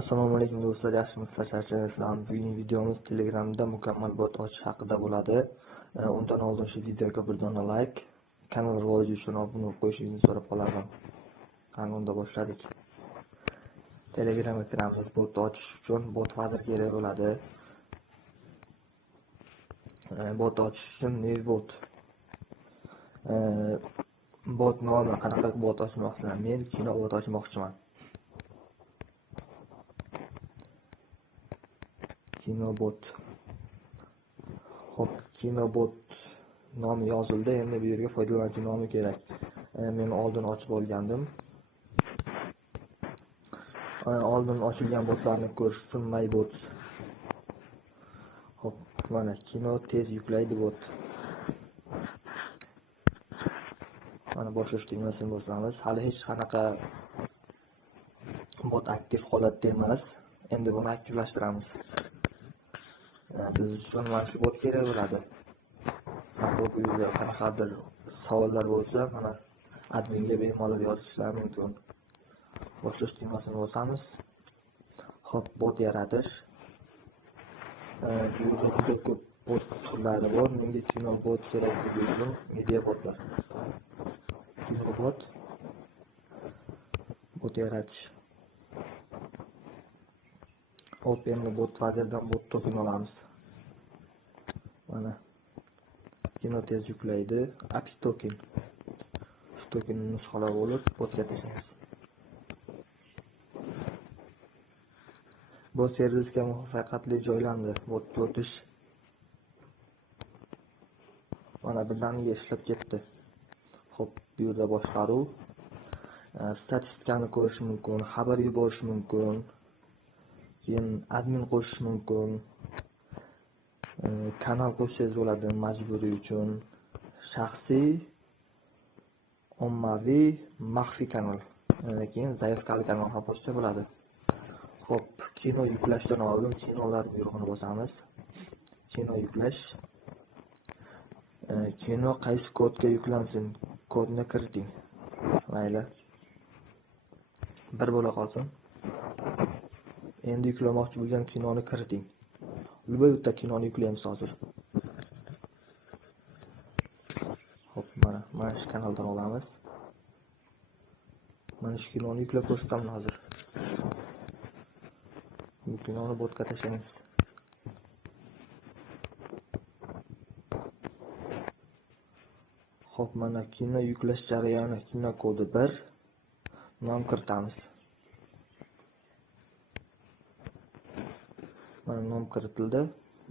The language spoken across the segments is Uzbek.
Assalomu alaykum do'stlar, yaxshimisizlar, charchaysizlarmi? Bugungi videomiz Telegramda mukammal bot ochish haqida bo'ladi. Undan oldin shu videoga bir dona like, kanal rivoji uchun obuna bo'lib qo'yishingizni so'rab qolardim. Qani unda boshladik. Telegramga kiramiz. Bot ochish uchun bot fazer kerak bo'ladi. Bot ochish uchun new bot. Bot nomi qanaqa bot ochmoqchiman? Men kino bot ochmoqchiman. Kinobot. Hop, Kinobot nomi yozildi. Endi bu yerga foydalanuvchi nomi kerak. Men oldin ochib olgandim. Oldin ochilgan botlarni ko'rish uchun MyBot. Hop, mana kino tez yuklaydi bot. Mana boshlash tugmasini bosamiz. Hali hech qanaqa bot aktiv holatda emas. Endi buni aktivlashtiramiz. Biz uchun mana shu bot kerak bo'ladi. Bu yerda qanaqadir savollar bo'lsa, mana adminga bemalol yozishlar mumkin. Boshlash tugmasini bosamiz. Hop, bot yaratish. Bu yerda juda ko'p bot turlari bor. Menga Kinobot kerakligi uchun MediaBotlar. Kinobot. Bot yaratish. Hop, endi bot fazerdan bot token olamiz. Mana kino tez yuklaydi. API token. Shu tokenni nusxalab olib botga tashlaymiz. Bu servisga muvaffaqiyatli joylandi. Bot o'tish. Mana birdaniga ishlab ketdi. Hop, bu yerda boshqaruv. Statistikani ko'rish mumkin, xabar yuborish mumkin. Keyin admin qo'shish mumkin. Kanal qo'shishingiz bo'ladi majburiy uchun. Shaxsiy, ommaviy, maxfiy kanal. Keyin zaif kanal ham qo'shsa bo'ladi. Hop, kino yuklashdan oldin kinolar buyrug'ini bosamiz. Kino yuklash. Kino qaysi kodga yuklansin? Kodni kiriting. Mayli. Bir bo'la qolsin. Endi yuklamoqchi bo'lgan kinoni kiriting. Любой yerda kinoni yuklaymiz hozir. Hop, mana shu kanaldan olamiz. Mana shu kinoni yuklab ko'rsataman hozir. Bu kinoni botga tashlaymiz. Hop, mana kino yuklash jarayoni, kino kodi 1. Nom kiritamiz. Mana nom kiritildi.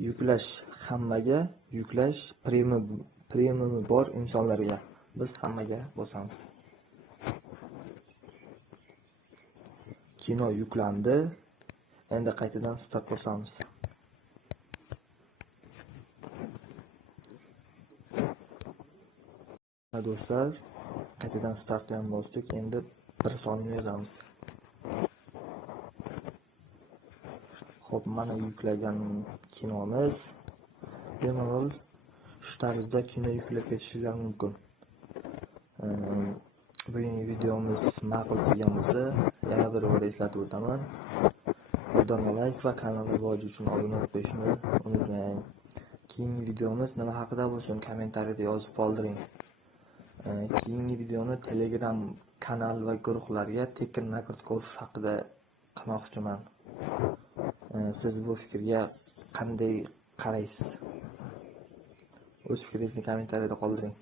Yuklash hammaga, yuklash premium bor insonlarga. Biz hammaga bosamiz. Kino yuklandi. Endi qaytadan start bosamiz. Do'stlar, qaytadan startni ham bosdik. Endi bir sonini yozamiz. Hop, mana yuklagan kinomiz. Bemalol shu tarzda kino yuklab ketishingiz mumkin. Bugungi videomiz ma'qul kelganingizda yana bir bor eslatib o'taman. Videoni like va kanal rivoji uchun obuna bo'lishni unutmang. Keyingi videomiz nima haqida bo'lsin kommentariyada yozib qoldiring. Keyingi videoni Telegram kanal va guruhlarga tekin nagrad ko'rish haqida qilmoqchiman. Siz bu fikrga qanday qaraysiz? O'z fikringizni kommentariyada qoldiring.